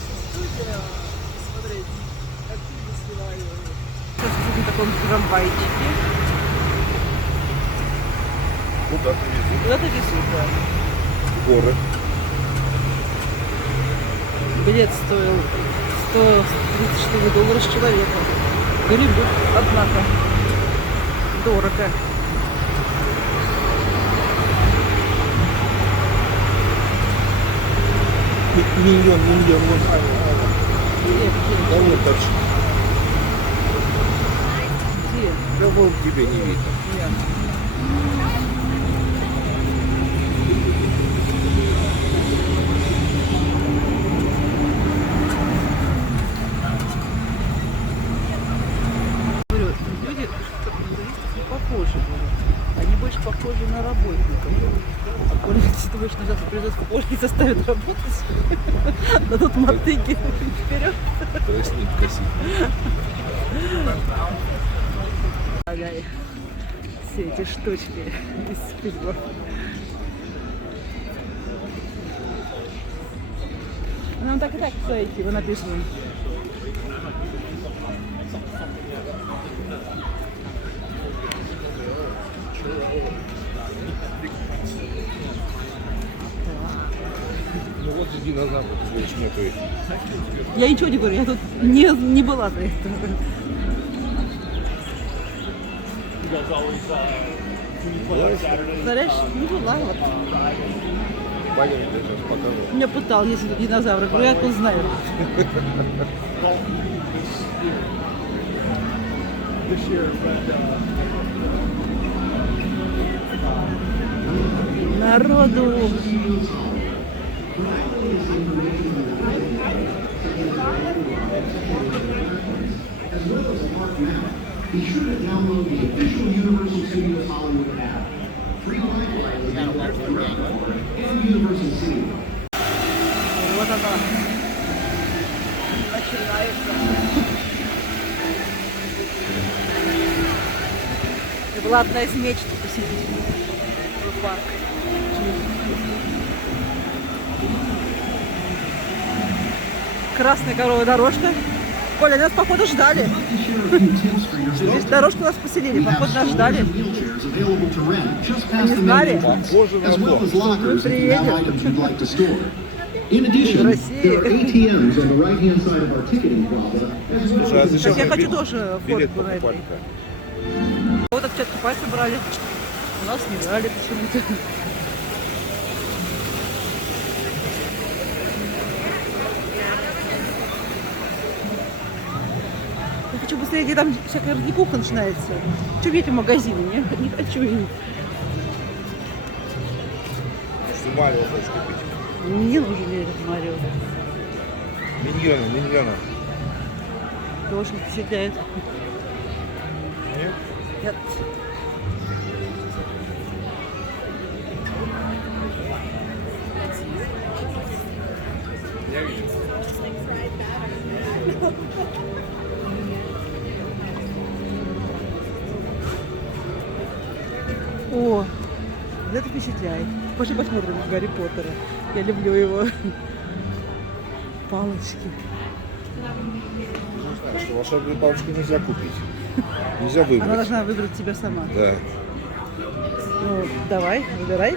студия, смотреть, как фильмы снимали. Сейчас сидим в таком трамвайчике. Куда-то везут. Куда-то везут, да. В горы. Билет стоил $134 с человека. Гребут, однако. Дорого. Миллион, вот да вот точно. Где? Да вон тебе не видно. Нет. Говорю, люди, как журналистов, не похожи. Они больше похожи на работников. А коли ты думаешь, что завтра придет в поле и заставят работать, дадут мотыги вперед. Тростник косить. Все эти штучки из фильмов. Нам так и так стоите, вы написано. Ну вот иди назад, ты будешь смотреть. Я ничего не говорю, я тут не была за это. Знаешь, не была. Вот. Пойдем, я сейчас покажу. Меня пытал, если тут динозавры. Говорю, я тут знаю. Народу. Be sure to download the official Universal Studios Hollywood app. Free Wi-Fi is available and Universal Studios. Вот она. Начинается. Это была одна из мечт посетить в парк. Красная коровая дорожка. Коля, нас, походу, ждали. Здесь дорожку нас поселили, походу, нас ждали. Они знали, Похоже на то. мы приедем. In addition, there are ATMs on the right-hand side of our ticketing plaza. Слушай, а зачем Так я мы хочу тоже билет фотку на покупали? этой. Вот отпечатки пальцев брали. У нас не брали почему-то. Я хочу быстрее, где там всякая развлекуха начинается. Че в эти магазины? Не хочу я. Что Марио хочешь купить? Не нужен мне этот Марио. Миньона. Тоже впечатляет. Нет? Нет. Я вижу. О, это впечатляет. Пошли посмотрим Гарри Поттера. Я люблю его. Палочки. Знаешь, что волшебную палочку нельзя купить. Нельзя Она выбрать. должна выбрать тебя сама. Да. Ну, давай, выбирай.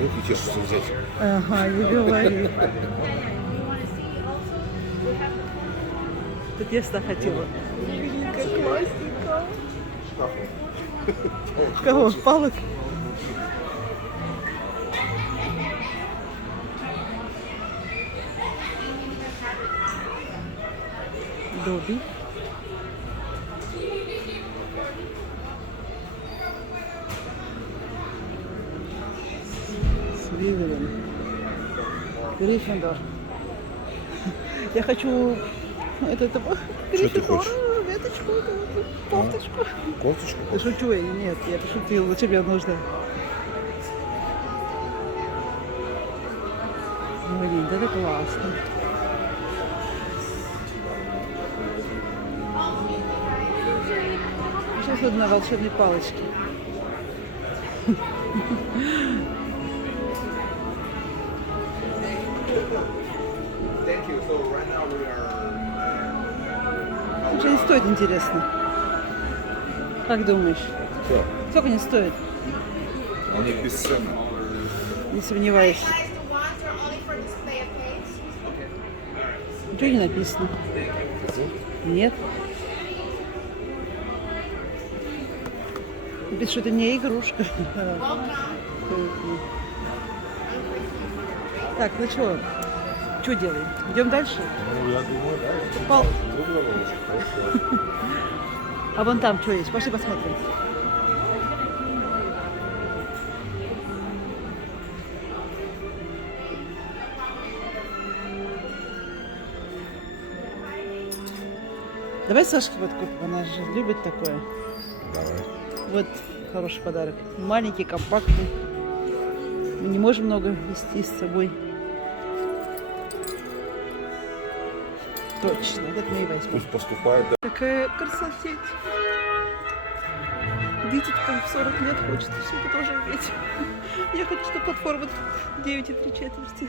Выпейте, что взять. Ага, не говори. Тут я сюда хотела. Как классненько. Кого? Палок? Добби. Сливерин. Гриффиндор. Я хочу Что ты хочешь? веточку, кофточку. Кофточку Да хочешь? шучу я, нет, я пошутила, зачем мне нужно? Блин, это классно. Сейчас на волшебной палочке. Сколько они стоят, интересно? Как думаешь? Что? Сколько они стоят? Они бесценны. Не сомневаюсь. Guys, the wands are only for display, okay? Ничего не написано. Нет. Написано, что это не игрушка. Так, ну что? Что делаем? Идем дальше? Ну, я думаю, да. Пал- Выбрала очень хорошо. А вон там что есть? Пошли посмотрим. Давай Сашке вот купим, она же любит такое. Давай. Вот хороший подарок. Маленький, компактный. Мы не можем много вести с собой. Точно, вот это мы и возьмем. Пусть поступает. Да. Какая красотень. Видите, как в 40 лет хочется все это тоже иметь. Я хочу, чтобы платформа 9,3.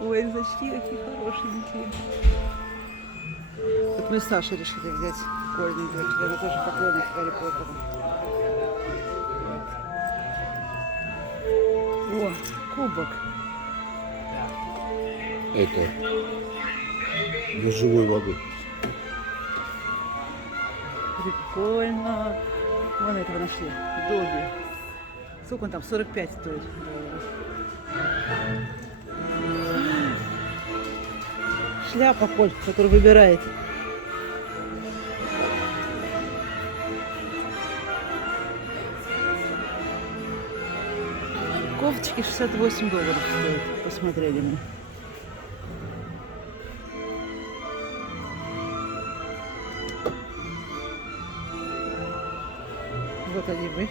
Ой, значки какие хорошенькие. Вот мы с Сашей решили взять прикольные дочки. Она тоже поклонник Гарри Поттера. О, кубок. Это для живой воды. Прикольно. Вон этого нашли. Добби. Сколько он там? 45 стоит долларов. Шляпа Поль, которую выбирает. Кофточки 68 долларов стоят. Посмотрели мы. Вот они вы.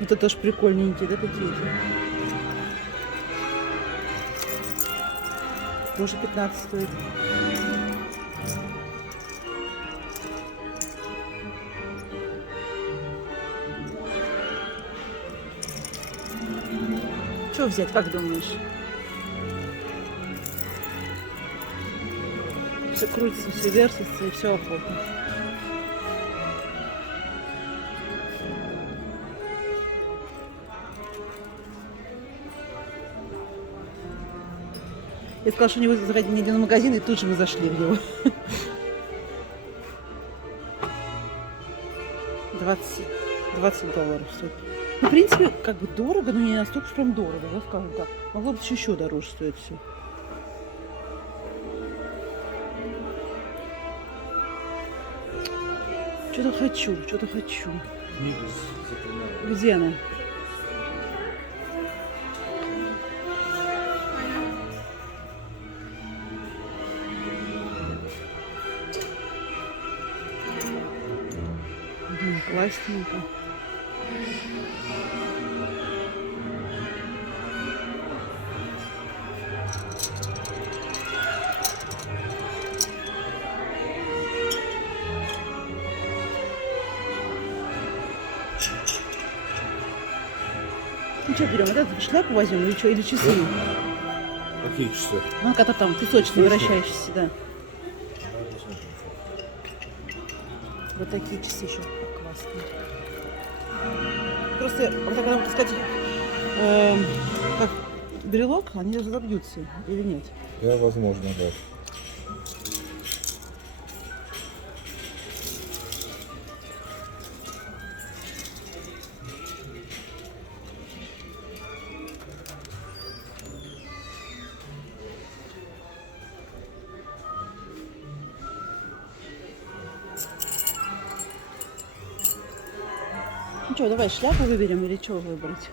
Это тоже прикольненькие, да, какие-то? Тоже 15 стоит. Что взять, как думаешь? Все крутится, все вертится и все охотно. Я сказала, что не буду заходить ни один магазин, и тут же мы зашли в него. 20 долларов стоит. Ну, в принципе, как бы дорого, но не настолько уж прям дорого, да, скажем так. Могло быть еще дороже стоить все. Что-то хочу, что-то хочу. Где она? Классненько. Ну что, берем? Вот эту шляпу возьмем или что? Или часы? Какие часы? Ну, который там песочный, вращающийся, да. Вот такие часы еще классные. Просто, вот так, можно сказать, как брелок, они разобьются или нет? Да, возможно, да. Ну что, давай шляпу выберем или что выбрать?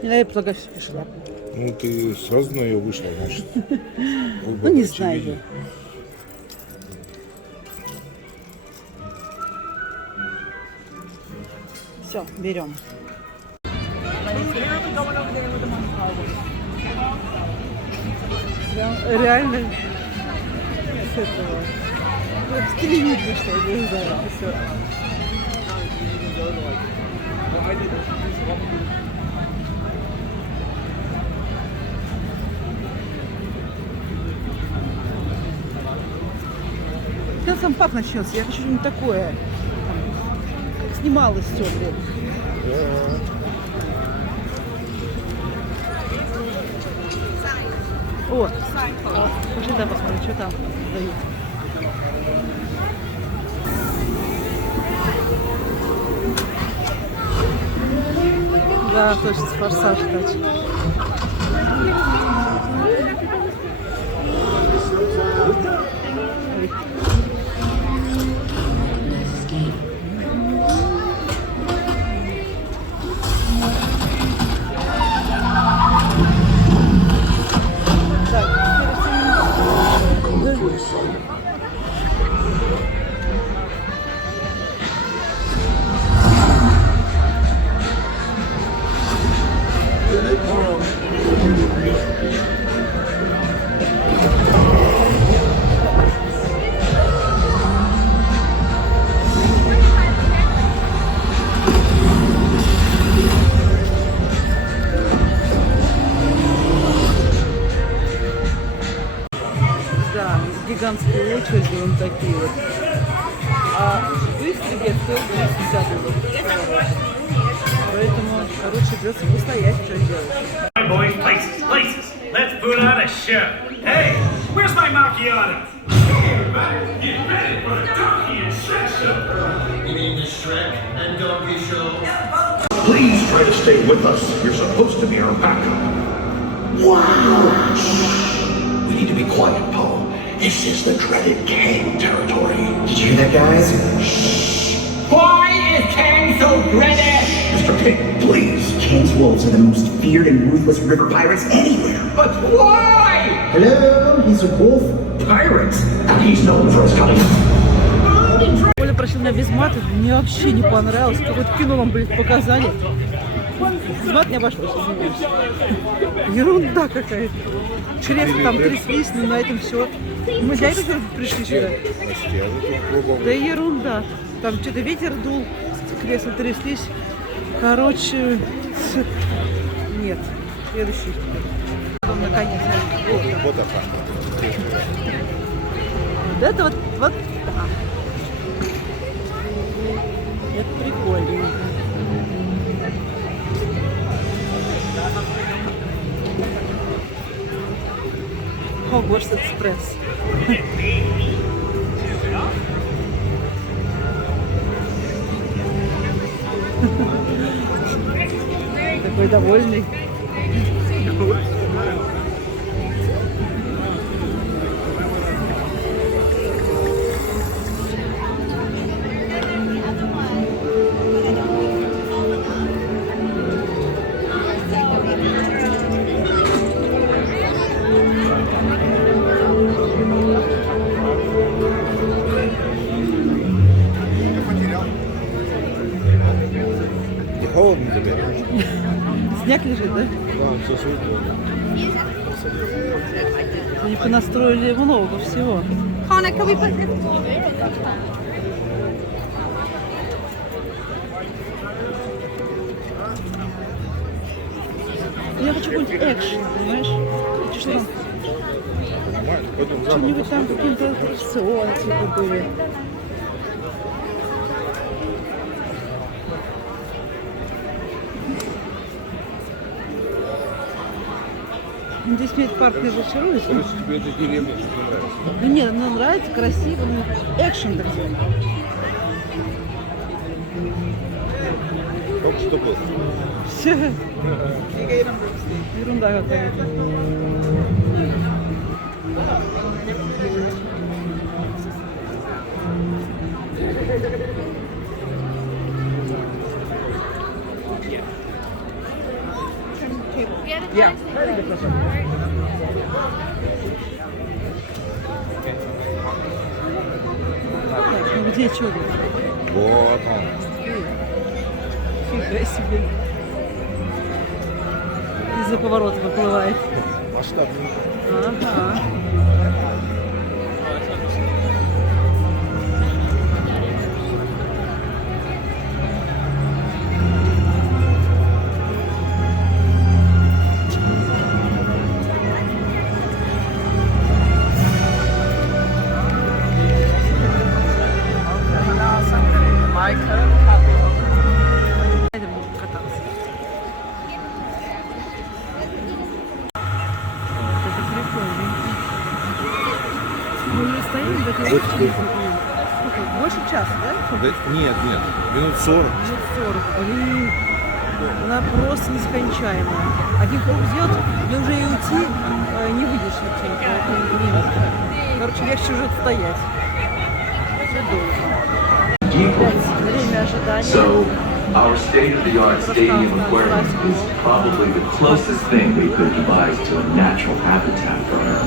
Я предлагаю шляпу. Ну, ты сразу на ее вышла, значит. Ну, не знаю. Я. Все, берем. Реально с этого. В стиле видно, что я не знаю. Все. Когда сам пап начнется, я хочу что-нибудь такое. Как снималось все, блин. О, пошли там посмотрим, что там дают. Да, точно, форсаж, кстати. Да, гигантские очереди, вон такие вот. А быстрый билет стоил 250 долларов. Поэтому, короче, придется постоять, что делать. Hi boys, places. Let's put on a show. Hey, where's my macchiato? Get ready for the donkey and Shrek show. You mean the Shrek and Donkey Show? Please try to stay with us. You're supposed to be our backup. Wow! Shh. We need to be quiet, Poe. This is the dreaded Kang territory. Did you hear that, guys? Shh. Why is Kang so dreaded? Mr. King, please. Kang's wolves are the most feared and ruthless river pirates anywhere. But why? Hello, he's a wolf pirate. And he's known for his cunning. Оля просила меня без мата, мне вообще не понравилось. Какое-то кино вам, блядь, показали. Без мата не обошлось, извиняюсь. Ерунда какая-то. Кресло там тряслись, но на этом все. Мы для этого пришли сюда. Да ерунда. Там что-то ветер дул, кресла тряслись. Короче, нет. Следующий. Наконец. Вот это. Вот это вот да. Это прикольно. Хогвартс Экспресс. Такой довольный. Холодно тебе? Снег лежит, да? Да, все светло. Они понастроили много всего. Я хочу какой-нибудь экшен, понимаешь? Хочу, что там Пойдем за мной. что-нибудь там какие-то аттракционы типа были. Здесь мне этот парк не зачарует. Короче, тебе эта деревня не нравится, да? Ну нет, мне нравится, красиво, ну, экшен такой. Только что был. Все. Ерунда какая-то. Yeah. Где что? Вот он. Фига себе. Из-за поворота выплывает. Масштабный. Ага. Кататься. Это прикольно. Мы уже стоим, так и сколько? Больше часа, да? Нет, минут 40. Минут 40. Блин. Она просто нескончаемая. Один круг сделать, но уже и уйти не выйдешь ничего. Короче, легче уже стоять. Все долго. Время ожидания. So, our state-of-the-art stadium aquarium is probably the closest thing we could devise to a natural habitat for her.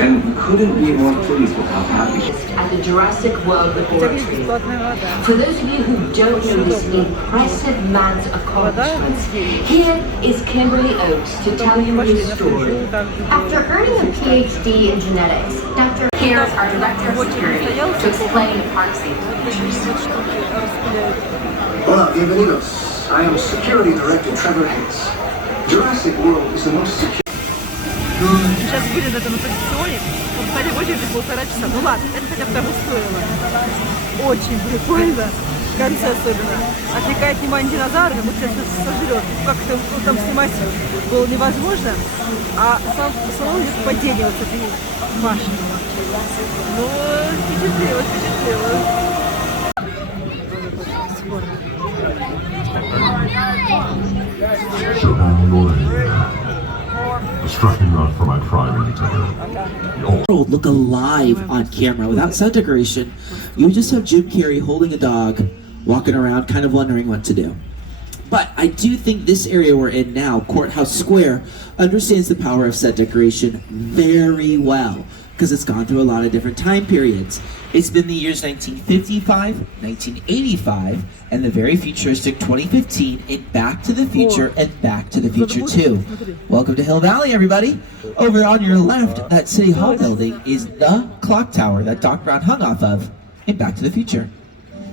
And we couldn't be more pleased with how happy she is. At the Jurassic World Laboratory. For those of you who don't know this impressive man's accomplishments, here is Kimberly Oates to tell you his story. After earning a PhD in genetics, Dr. Here's our director of security to explain the park safety features. Hola, bienvenidos. I am Security Director Trevor Hayes. Jurassic World is the most secure. Сейчас были на этом аттракционе, стали в очереди 1,5 часа. Ну ладно, это хотя бы того стоило. Очень прикольно. В конце особенно. Отвлекает внимание динозавры, вот сейчас сожрет. Как это там снимать было невозможно. А сам салон идет падение вот с этой башни. Ну, впечатлило. Look alive on camera without set decoration. You would just have Jim Carrey holding a dog, walking around, kind of wondering what to do. But I do think this area we're in now, Courthouse Square, understands the power of set decoration very well, because it's gone through a lot of different time periods. It's been the years 1955, 1985, and the very futuristic 2015 in Back to the Future and Back to the Future 2. Welcome to Hill Valley, everybody. Over on your left, that City Hall building is the clock tower that Doc Brown hung off of in Back to the Future.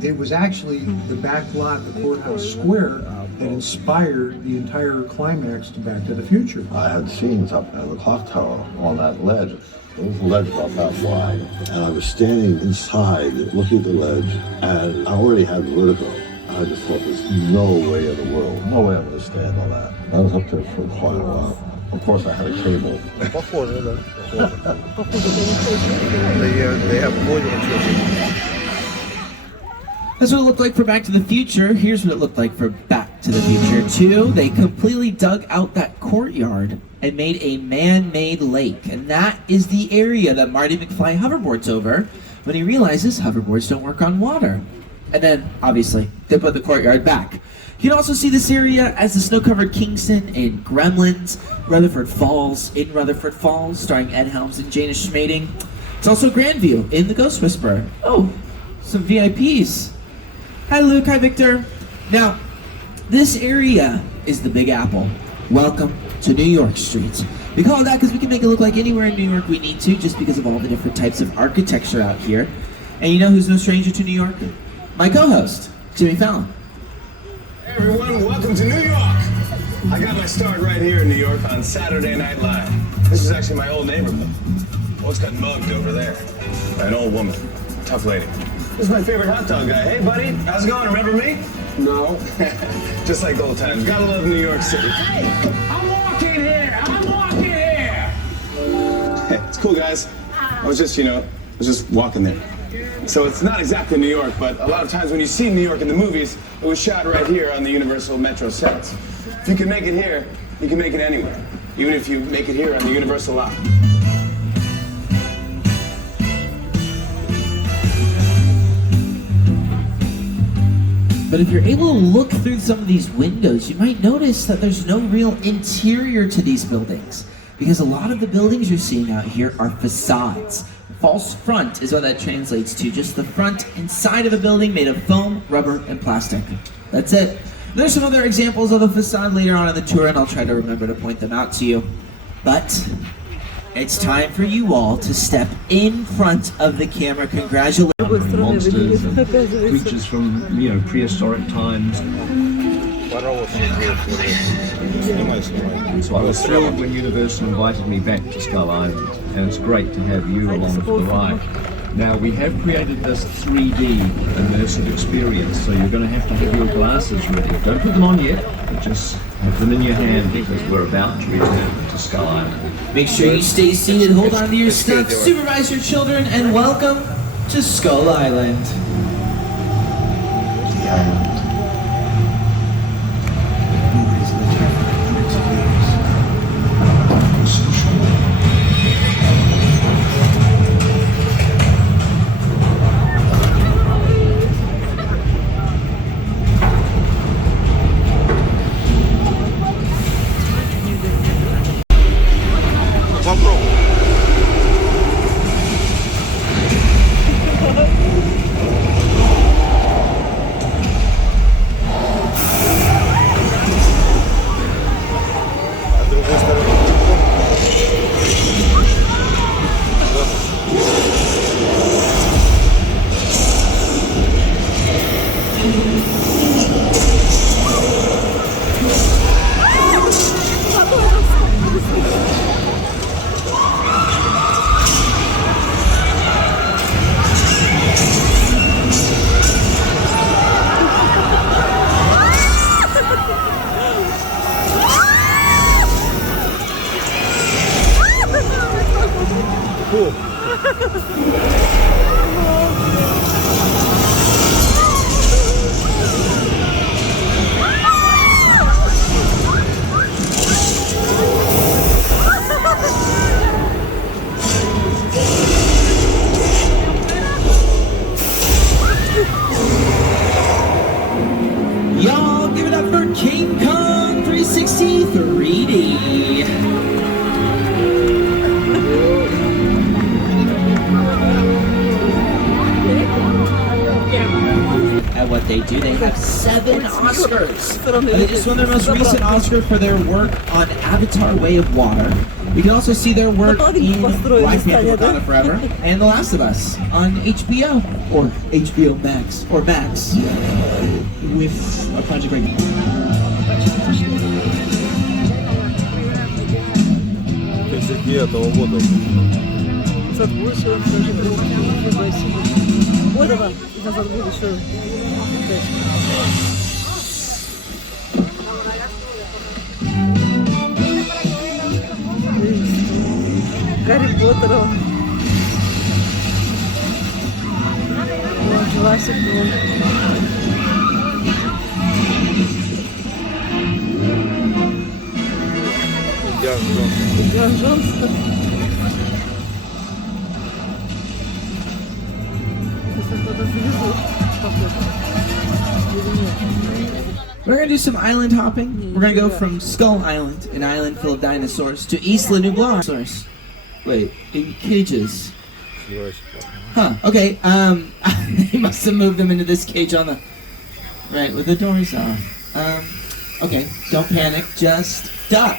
It was actually the back lot, the Courthouse Square, that inspired the entire climax to Back to the Future. I had scenes up at the clock tower on that ledge. It was a ledge about that wide, and I was standing inside looking at the ledge, and I already had vertigo. I just thought there's no way in the world, no way I'm going to stand on that. I was up there for quite a while. Of course, I had a cable. Похоже, да. They have more than a That's what it looked like for Back to the Future. Here's what it looked like for Back to the Future 2. They completely dug out that courtyard and made a man-made lake. And that is the area that Marty McFly hoverboards over when he realizes hoverboards don't work on water. And then, obviously, they put the courtyard back. You can also see this area as the snow-covered Kingston in Gremlins, Rutherford Falls in Rutherford Falls, starring Ed Helms and Jana Schmading. It's also Grandview in The Ghost Whisperer. Oh, some VIPs. Hi Luke, hi Victor. Now, this area is the Big Apple. Welcome to New York Street. We call it that because we can make it look like anywhere in New York we need to, just because of all the different types of architecture out here. And you know who's no stranger to New York? My co-host, Jimmy Fallon. Hey everyone, welcome to New York. I got my start right here in New York on Saturday Night Live. This is actually my old neighborhood. What's got mugged over there? By an old woman, tough lady. This is my favorite hot dog guy. Hey, buddy, how's it going? Remember me? No. Just like old times. Gotta love New York City. Hey, I'm walking here. Hey, it's cool, guys. I was just walking there. So it's not exactly New York, but a lot of times when you see New York in the movies, it was shot right here on the Universal Metro sets. If you can make it here, you can make it anywhere. Even if you make it here on the Universal lot. But if you're able to look through some of these windows, you might notice that there's no real interior to these buildings, because a lot of the buildings you're seeing out here are facades. False front is what that translates to, just the front inside of a building made of foam, rubber, and plastic. That's it. There's some other examples of a facade later on in the tour, and I'll try to remember to point them out to you. But it's time for you all to step in front of the camera. Congratulations. Monsters and creatures from, prehistoric times. So I was thrilled when Universal invited me back to Skull Island, and it's great to have you along for the ride. Now, we have created this 3D immersive experience, so you're going to have your glasses ready. Don't put them on yet, but just have them in your hand because we're about to return to Skull Island. Make sure you stay seated, hold on to your stuff, supervise your children, and welcome to Skull Island. The island. Y'all give it up for King Kong 360 3D. At what they do, they have 7 Oscars. And they just won their most recent Oscar for their work on Avatar: Way of Water. You can also see their work in Black Panther: Wakanda Forever and The Last of Us on HBO or HBO Max or Max with a Project Break. этого года. Вот она, назад будет еще. Гарри Поттера. Джурасик Ворлд. Индиана Джонс. We're going to do some island hopping. We're going to go from Skull Island, an island full of dinosaurs, to Isla Nublar. Wait, in cages. Huh, okay. They must have moved them into this cage on the... Right, with the doors off. Okay, don't panic, just duck.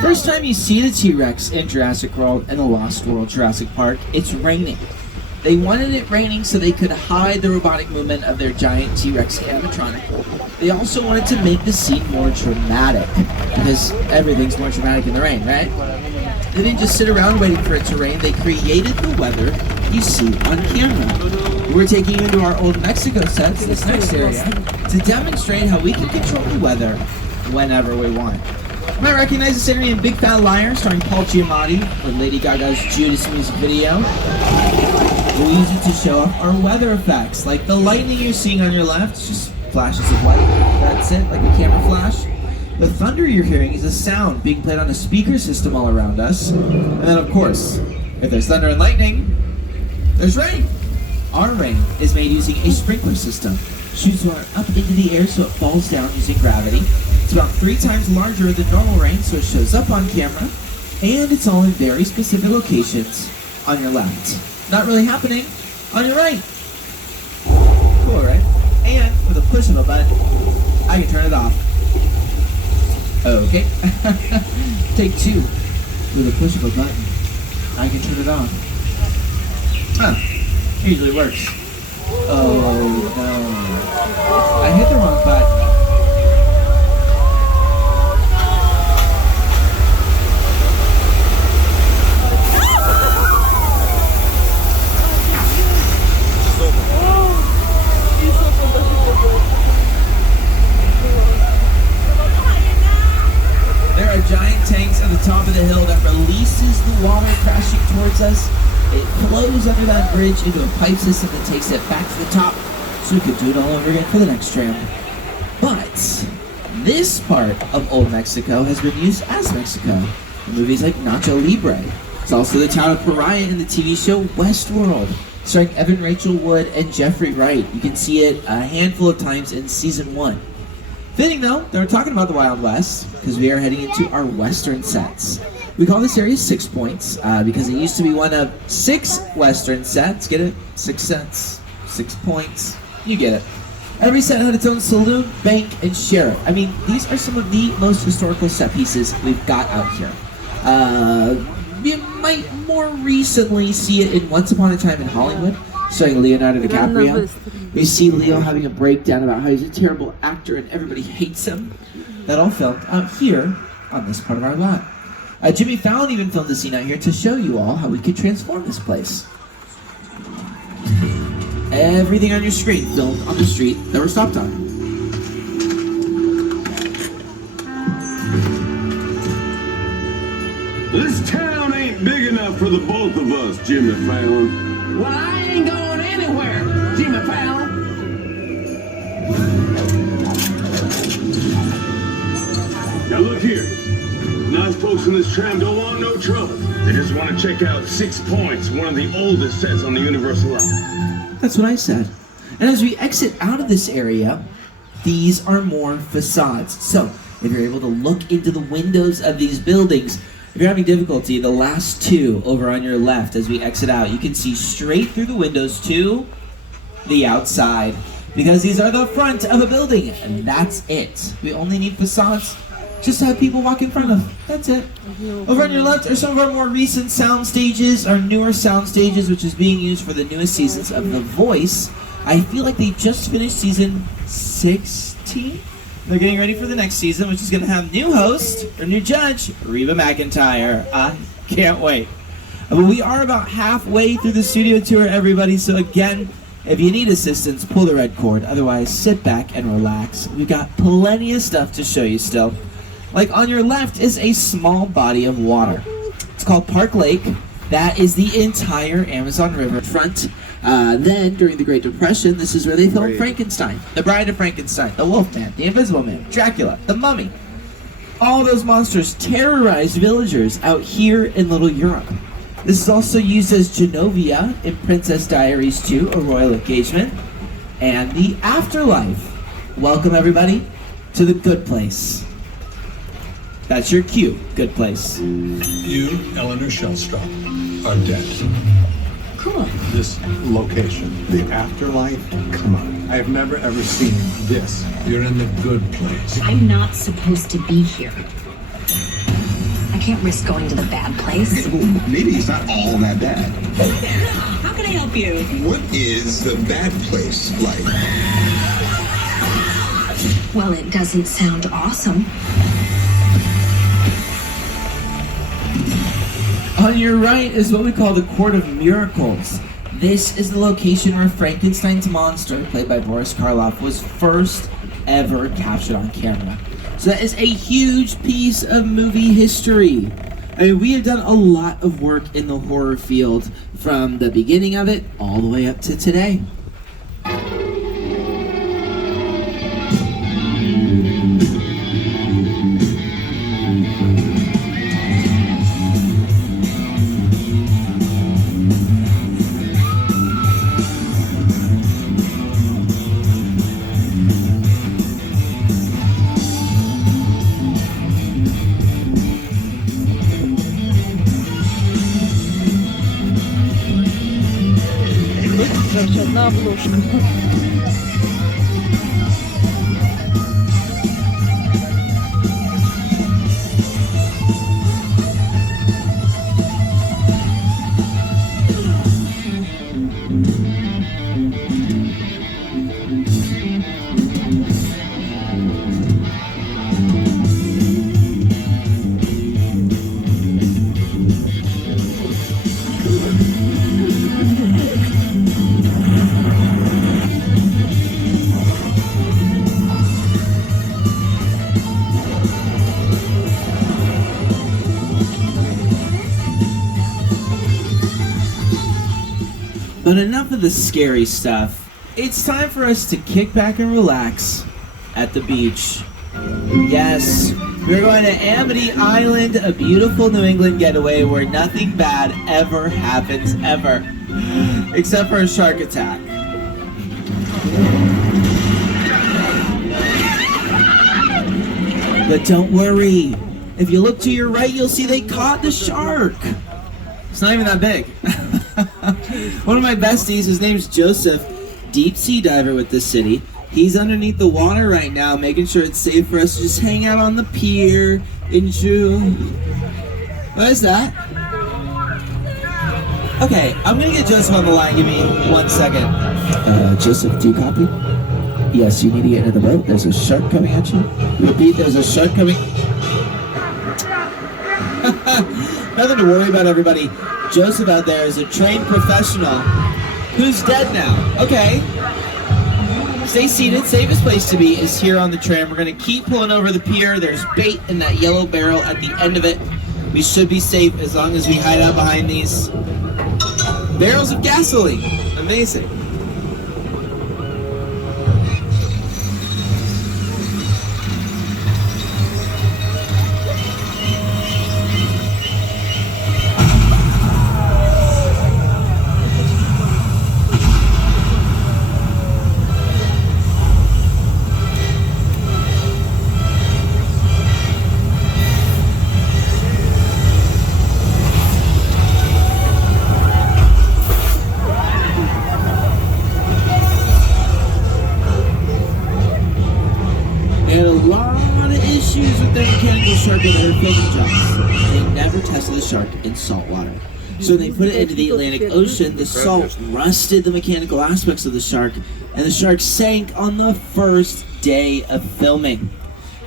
First time you see the T-Rex in Jurassic World and the Lost World Jurassic Park, it's raining. They wanted it raining so they could hide the robotic movement of their giant T-Rex animatronic. They also wanted to make the scene more dramatic, because everything's more dramatic in the rain, right? They didn't just sit around waiting for it to rain, they created the weather you see on camera. We're taking you into our old Mexico sets, this next area, to demonstrate how we can control the weather whenever we want. You might recognize this area in Big Fat Liar, starring Paul Giamatti, or Lady Gaga's Judas music video. We use it to show off our weather effects, like the lightning you're seeing on your left, just flashes of light, that's it, like a camera flash. The thunder you're hearing is a sound being played on a speaker system all around us. And then of course, if there's thunder and lightning, there's rain. Our rain is made using a sprinkler system. Shoots water up into the air so it falls down using gravity. It's about 3 times larger than normal rain, so it shows up on camera. And it's all in very specific locations on your left. Not really happening on your right. Cool, right? And with a push of a button, I can turn it off. Okay. Take 2. With a push of a button, I can turn it off. Huh. Usually works. Oh no. I hit the wrong button. There are giant tanks at the top of the hill that releases the water crashing towards us. It flows under that bridge into a pipe system that takes it back to the top, so we could do it all over again for the next tram. But this part of Old Mexico has been used as Mexico in movies like Nacho Libre. It's also the town of Pariah in the TV show Westworld, starring Evan Rachel Wood and Jeffrey Wright. You can see it a handful of times in season 1. Fitting though, that we're talking about the Wild West, because we are heading into our Western sets. We call this area 6 Points, because it used to be one of 6 Western sets. Get it? 6 sets, 6 points. You get it. Every set had its own saloon, bank, and sheriff. I mean, these are some of the most historical set pieces we've got out here. You might more recently see it in Once Upon a Time in Hollywood, starring Leonardo DiCaprio. We see Leo having a breakdown about how he's a terrible actor and everybody hates him. That all filmed out here on this part of our lot. Jimmy Fallon even filmed a scene out here to show you all how we could transform this place. Everything on your screen filmed on the street that we're stopped on. This town ain't big enough for the both of us, Jimmy Fallon. Well, I ain't going anywhere, Jimmy Fallon. Now look here. Nice folks in this tram don't want no trouble. They just want to check out 6 Points, one of the oldest sets on the Universal line. That's what I said. And as we exit out of this area, these are more facades. So, if you're able to look into the windows of these buildings, if you're having difficulty, the last 2 over on your left as we exit out, you can see straight through the windows to the outside. Because these are the front of a building, and that's it. We only need facades just to have people walk in front of. That's it. Over on your left are some of our more recent sound stages, our newer sound stages, which is being used for the newest seasons of The Voice. I feel like they just finished season 16. They're getting ready for the next season, which is going to have new host, or new judge, Reba McEntire. I can't wait. But we are about halfway through the studio tour, everybody, so again, if you need assistance, pull the red cord. Otherwise, sit back and relax. We've got plenty of stuff to show you still. Like on your left is a small body of water. It's called Park Lake. That is the entire Amazon River front. Then, during the Great Depression, this is where they filmed Frankenstein, the Bride of Frankenstein, the Wolfman, the Invisible Man, Dracula, the Mummy. All those monsters terrorized villagers out here in Little Europe. This is also used as Genovia in Princess Diaries 2, A Royal Engagement, and the Afterlife. Welcome, everybody, to the Good Place. That's your cue, Good Place. You, Eleanor Shellstrop, are dead. Cool. This location, the afterlife, come on. I have never ever seen this. You're in the good place. I'm not supposed to be here. I can't risk going to the bad place. Okay, well, maybe it's not all that bad. How can I help you? What is the bad place like? Well, it doesn't sound awesome. On your right is what we call the Court of Miracles. This is the location where Frankenstein's monster, played by Boris Karloff, was first ever captured on camera. So that is a huge piece of movie history. I mean, we have done a lot of work in the horror field from the beginning of it all the way up to today. Одна обложка. But enough of the scary stuff. It's time for us to kick back and relax at the beach. Yes, we're going to Amity Island, a beautiful New England getaway where nothing bad ever happens, ever. Except for a shark attack. But don't worry. If you look to your right, you'll see they caught the shark. It's not even that big. One of my besties, his name's Joseph, deep sea diver with this city. He's underneath the water right now, making sure it's safe for us to just hang out on the pier, enjoy. What is that? Okay, I'm gonna get Joseph on the line. Give me 1 second. Joseph, do you copy? Yes, you need to get into the boat. There's a shark coming at you. Repeat, there's a shark coming. Nothing to worry about, everybody. Joseph out there is a trained professional who's dead now. Okay. Stay seated. Safest place to be is here on the tram. We're going to keep pulling over the pier. There's bait in that yellow barrel at the end of it. We should be safe as long as we hide out behind these barrels of gasoline. Amazing. Shark in their filming jobs. They never tested the shark in salt water. So they put it into the Atlantic Ocean. The salt rusted the mechanical aspects of the shark, and the shark sank on the first day of filming.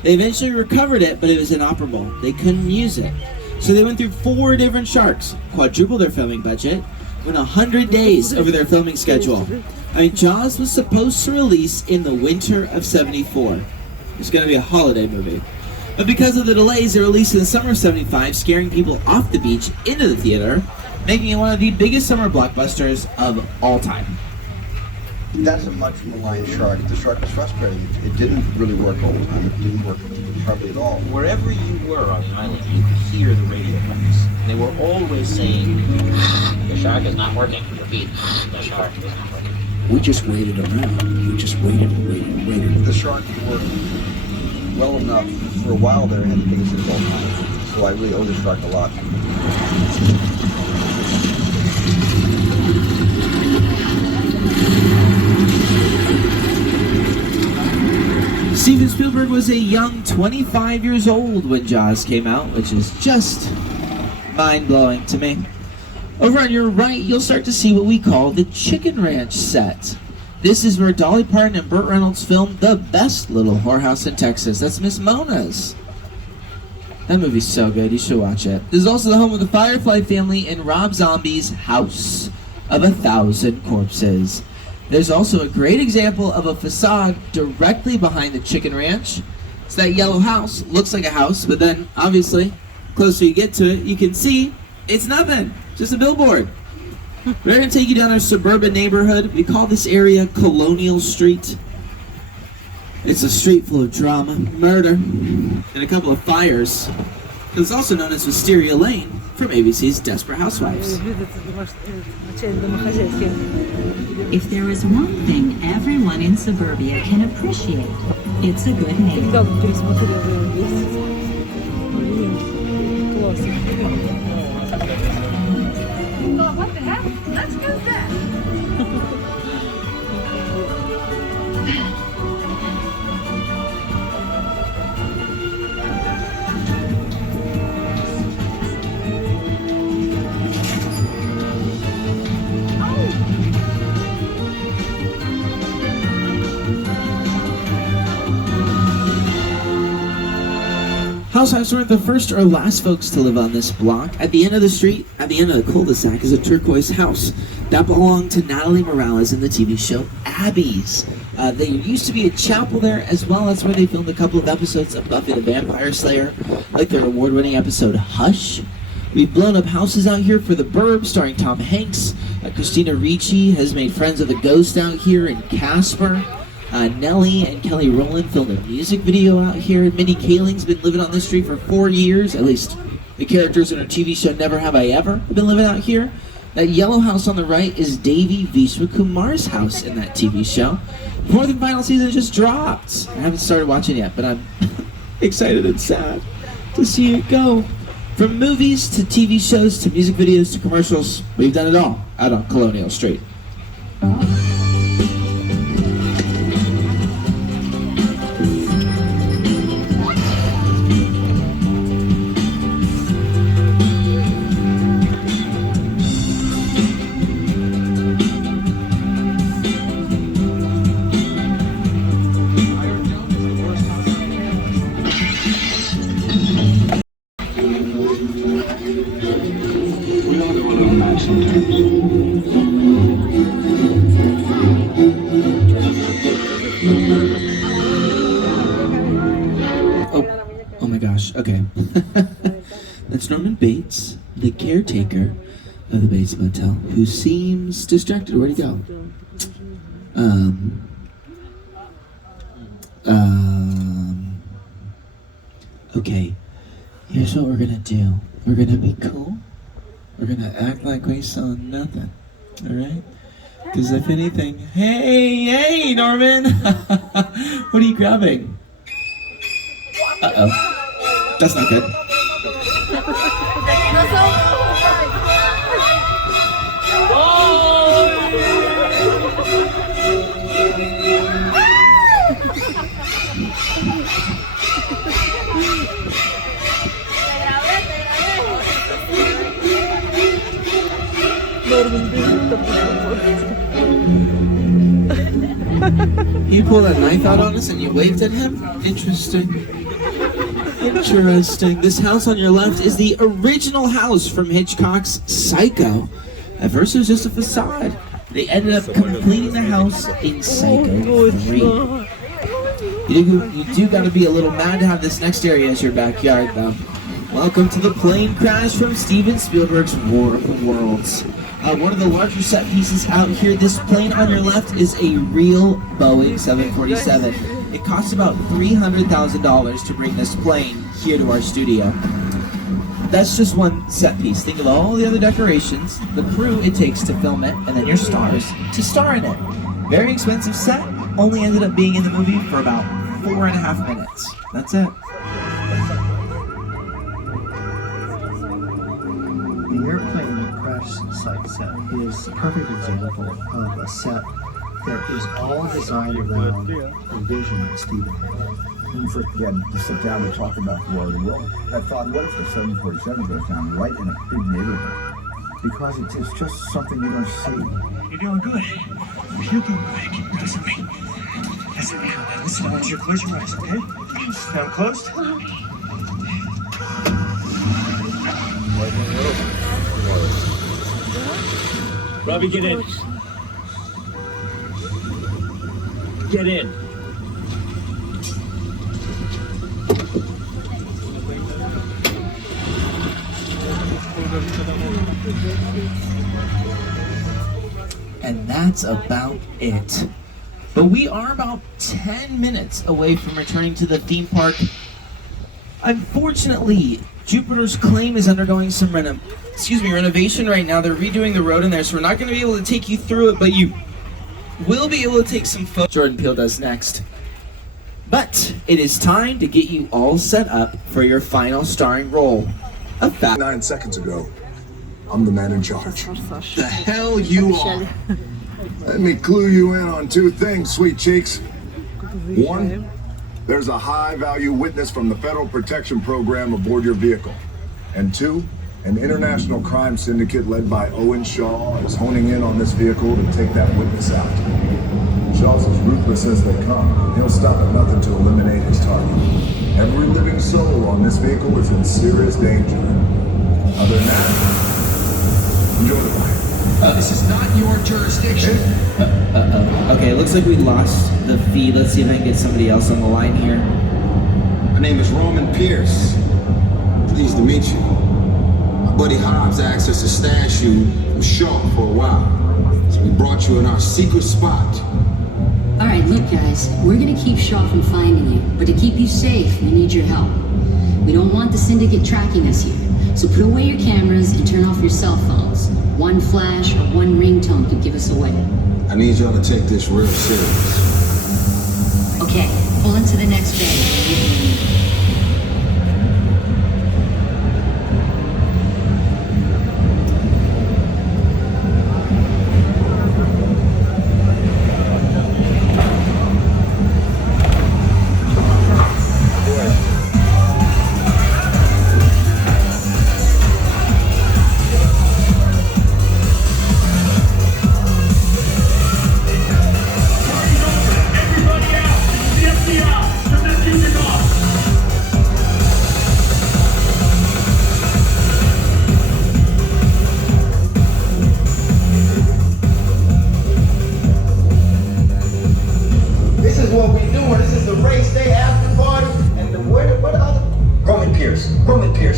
They eventually recovered it, but it was inoperable. They couldn't use it. So they went through 4 different sharks, quadrupled their filming budget, went 100 days over their filming schedule. I mean, Jaws was supposed to release in the winter of '74. It's going to be a holiday movie. But because of the delays, it released in the summer of '75, scaring people off the beach into the theater, making it one of the biggest summer blockbusters of all time. That's a much maligned shark. The shark was frustrating. It didn't really work all the time. It didn't work hardly at all. Wherever you were on the island, you could hear the radio waves. They were always saying, "The shark is not working." Repeat, "The shark is not working." We just waited around. We just waited and waited and waited. The shark worked well enough. For a while there, I had to babysit all the time. So I really owe the shark a lot. Steven Spielberg was a young 25 years old when Jaws came out, which is just mind-blowing to me. Over on your right, you'll start to see what we call the Chicken Ranch set. This is where Dolly Parton and Burt Reynolds filmed The Best Little Whorehouse in Texas. That's Miss Mona's. That movie's so good, you should watch it. This is also the home of the Firefly family and Rob Zombie's house. of 1,000 corpses. There's also a great example of a facade directly behind the chicken ranch. It's that yellow house. Looks like a house, but then obviously, closer you get to it, you can see it's nothing. Just a billboard. We're going to take you down our suburban neighborhood. We call this area Colonial Street. It's a street full of drama, murder, and a couple of fires. It's also known as Wisteria Lane from ABC's Desperate Housewives. If there is one thing everyone in suburbia can appreciate, it's a good neighbor. What the hell? Let's go back. Housewives weren't the first or last folks to live on this block. At the end of the street, at the end of the cul-de-sac, is a turquoise house that belonged to Natalie Morales in the TV show Abby's. There used to be a chapel there as well. That's where they filmed a couple of episodes of Buffy the Vampire Slayer, like their award-winning episode Hush. We've blown up houses out here for The Burbs, starring Tom Hanks. Christina Ricci has made friends of the ghost out here in Casper. Nellie and Kelly Rowland filmed a music video out here. Mindy Kaling's been living on this street for 4 years. At least the characters in her TV show Never Have I Ever have been living out here. That yellow house on the right is Devi Vishwakumar's house in that TV show. Fourth and final season just dropped. I haven't started watching yet, but I'm excited and sad to see it go. From movies to TV shows to music videos to commercials, we've done it all out on Colonial Street. Oh my gosh, okay. That's Norman Bates, the caretaker of the Bates Motel, who seems distracted. Where'd he go? Okay, here's what we're gonna do. We're gonna be cool. We're gonna act like we saw nothing, alright? Because if anything, hey, Norman! What are you grabbing? Uh-oh. That's not good. He pulled a knife out on us and you waved at him? Interesting. Interesting. This house on your left is the original house from Hitchcock's Psycho. At first it was just a facade. They ended up completing the house in Psycho 3. You do gotta be a little mad to have this next area as your backyard though. Welcome to the plane crash from Steven Spielberg's War of the Worlds. One of the larger set pieces out here, this plane on your left is a real Boeing 747. It costs about $300,000 to bring this plane here to our studio. That's just one set piece. Think of all the other decorations, the crew it takes to film it, and then your stars to star in it. Very expensive set, only ended up being in the movie for about 4.5 minutes. That's it. The airplane crash site set is a perfect example of a set that is all designed around the vision that Steven had. When we first began to sit down and talk about the War of the World, I thought, what if the 747 goes down right in a big neighborhood? Because it's just something you don't see. You're doing good. You're doing good. Keep listen to me. Listen now. Listen, I want you to close your eyes, okay? Now closed. Robbie, get in. Get in. And that's about it. But we are about 10 minutes away from returning to the theme park. Unfortunately, Jupiter's Claim is undergoing some renovation right now. They're redoing the road in there, so we're not going to be able to take you through it, but you will be able to take some photos. Jordan Peele does next. But it is time to get you all set up for your final starring role. 9 seconds ago, I'm the man in charge. The hell you are. Let me clue you in on 2 things, sweet cheeks. 1, there's a high-value witness from the Federal Protection Program aboard your vehicle. And 2, an international crime syndicate led by Owen Shaw is honing in on this vehicle to take that witness out. Shaw's as ruthless as they come. He'll stop at nothing to eliminate his target. Every living soul on this vehicle is in serious danger. Other than that, enjoy the ride. This is not your jurisdiction. Okay, it looks like we lost the feed. Let's see if I can get somebody else on the line here. My name is Roman Pierce. Pleased to meet you. My buddy Hobbs asked us to stash you from Shaw for a while. So we brought you in our secret spot. All right, look guys, we're gonna keep Shaw from finding you, but to keep you safe, we need your help. We don't want the syndicate tracking us here, so put away your cameras and turn off your cell phones. 1 flash or 1 ringtone could give us away. I need y'all to take this real serious. Okay, pull into the next bay.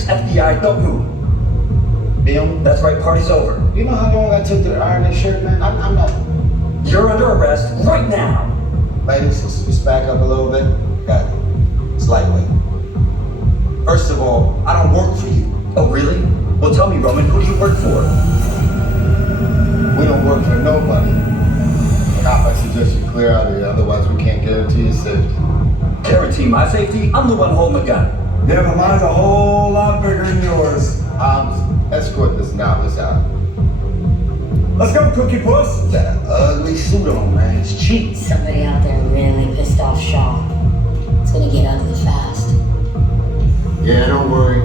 FBI, don't move. Bill, that's right, party's over. You know how long I took to iron this shirt, man? I'm not... You're under arrest right now. Ladies, let's just back up a little bit. Got it. It's lightweight. First of all, I don't work for you. Oh, really? Well, tell me, Roman, who do you work for? We don't work for nobody. Cop, I suggest you clear out of here, otherwise we can't guarantee your safety. Guarantee my safety? I'm the one holding the gun. Yeah, but mine's a whole lot bigger than yours. Escort this novice out. Let's go, Cookie Puss. That ugly suit on, man. It's cheap. Somebody out there really pissed off Shaw. It's gonna get ugly fast. Yeah, don't worry.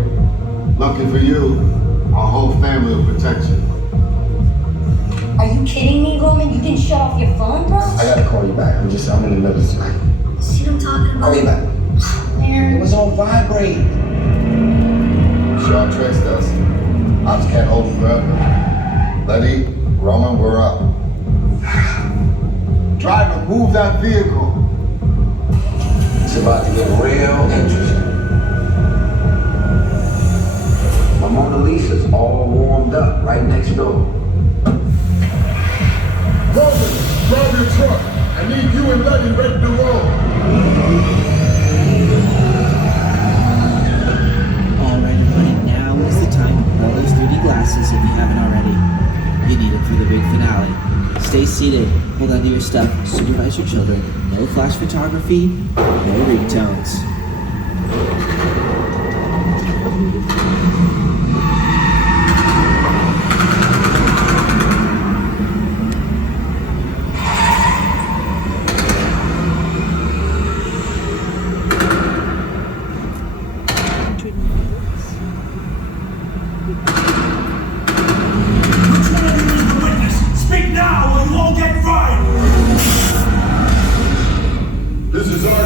Lucky for you, our whole family will protect you. Are you kidding me, Roman? You didn't shut off your phone, bro? I gotta call you back. I'm in the middle of something. See what I'm talking about? Call me back. Man. It was on vibrate. Shaw traced us. Ops can't hold forever. Letty, Roman, we're up. Driver, move that vehicle. It's about to get real interesting. My Mona Lisa's all warmed up right next door. Roman, drive your truck. I need you and Letty ready to roll. Alright everybody, now is the time to pull those 3D glasses if you haven't already. You need them for the big finale. Stay seated, hold on to your stuff, supervise your children. No flash photography, no ringtones. This is our turn.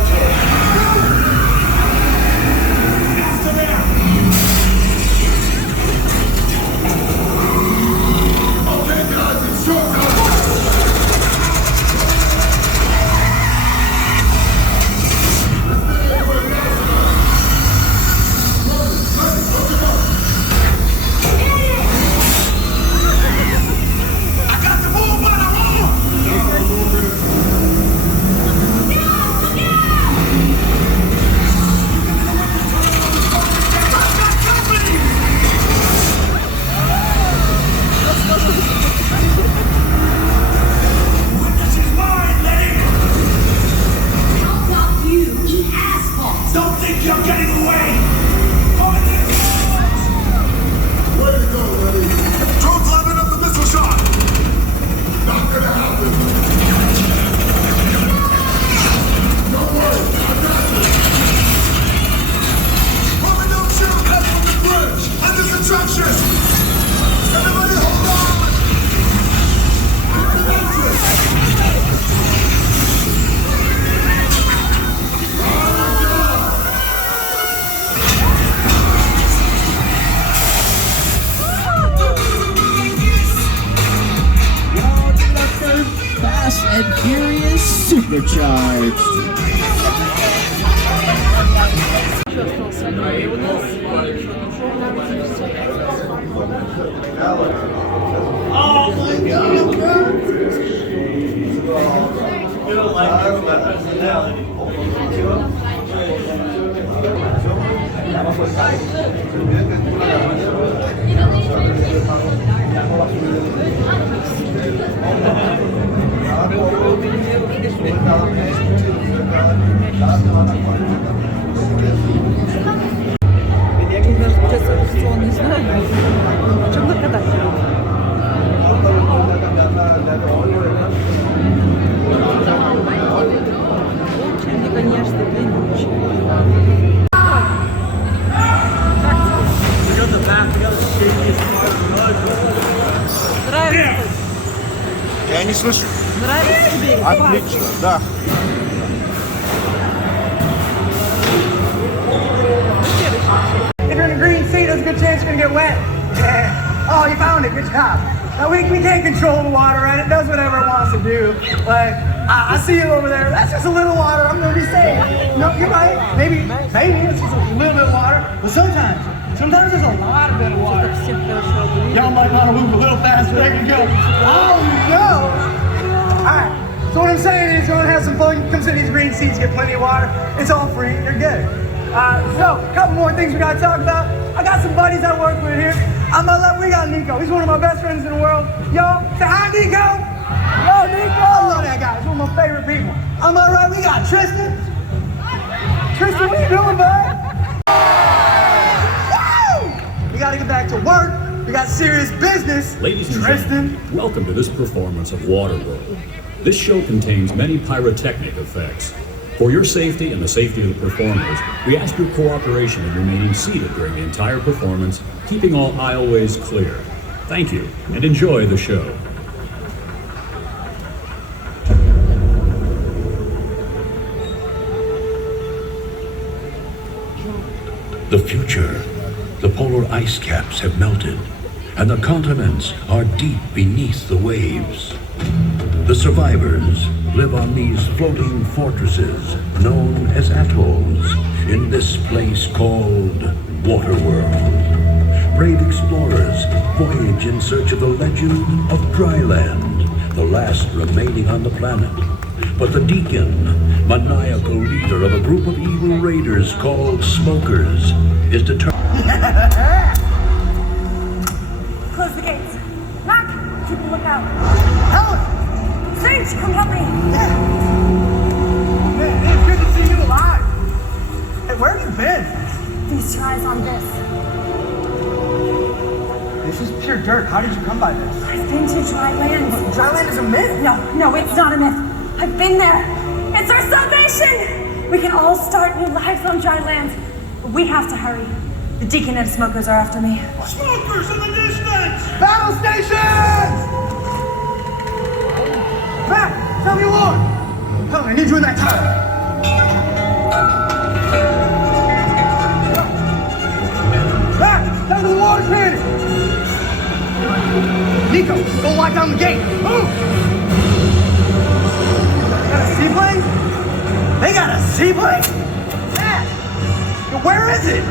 Supercharged. Oh my Сейчас аукцион не знаю, о чем накатать. Очень, конечно, длиннючий. Нравится? Я не слышу. Нравится тебе? Отлично, да. If you're in a green seat, there's a good chance you're gonna get wet. Oh, you found it. Good job. Now, we can't control the water, right? It does whatever it wants to do. Like, I see you over there. That's just a little water. I'm gonna be safe. No, you're right. Maybe it's just a little bit of water. But sometimes there's a lot of bit of water. Y'all might want to move a little faster. There you go. Oh, no. All right. So what I'm saying is, you want to have some fun, come sit in these green seats, get plenty of water. It's all free. You're good. So, a couple more things we gotta talk about. I got some buddies I work with here. On my left, we got Nico. He's one of my best friends in the world. Yo, say hi, Nico. Yo, Nico. I love that guy. He's one of my favorite people. On my right, we got Tristan. Tristan, what you doing, bud? Woo! We gotta get back to work. We got serious business. Ladies and Tristan. gentlemen, welcome to this performance of Waterworld. This show contains many pyrotechnic effects. For your safety and the safety of the performers, we ask your cooperation in remaining seated during the entire performance, keeping all aisleways clear. Thank you, and enjoy the show. The future. The polar ice caps have melted, and the continents are deep beneath the waves. The survivors live on these floating fortresses known as atolls in this place called Waterworld. Brave explorers voyage in search of the legend of Dryland, the last remaining on the planet. But the Deacon, maniacal leader of a group of evil raiders called Smokers, is determined. Close the gates. Knock. Keep a lookout. Helen! Saints, come help me. Yeah. Man, it's good to see you alive. Hey, where have you been? These tries on this. This is pure dirt. How did you come by this? I've been to dry land. Dryland is a myth? No, it's not a myth. I've been there. It's our salvation. We can all start new lives on dry land. But we have to hurry. The Deacon and Smokers are after me. Smokers in the distance! Battle stations! Matt, tell me Lord. Helen, I need you in that tower. Matt, down to the water cannon. Nico, go lock down the gate. Move! Got a seaplane? They got a seaplane? Matt, where is it?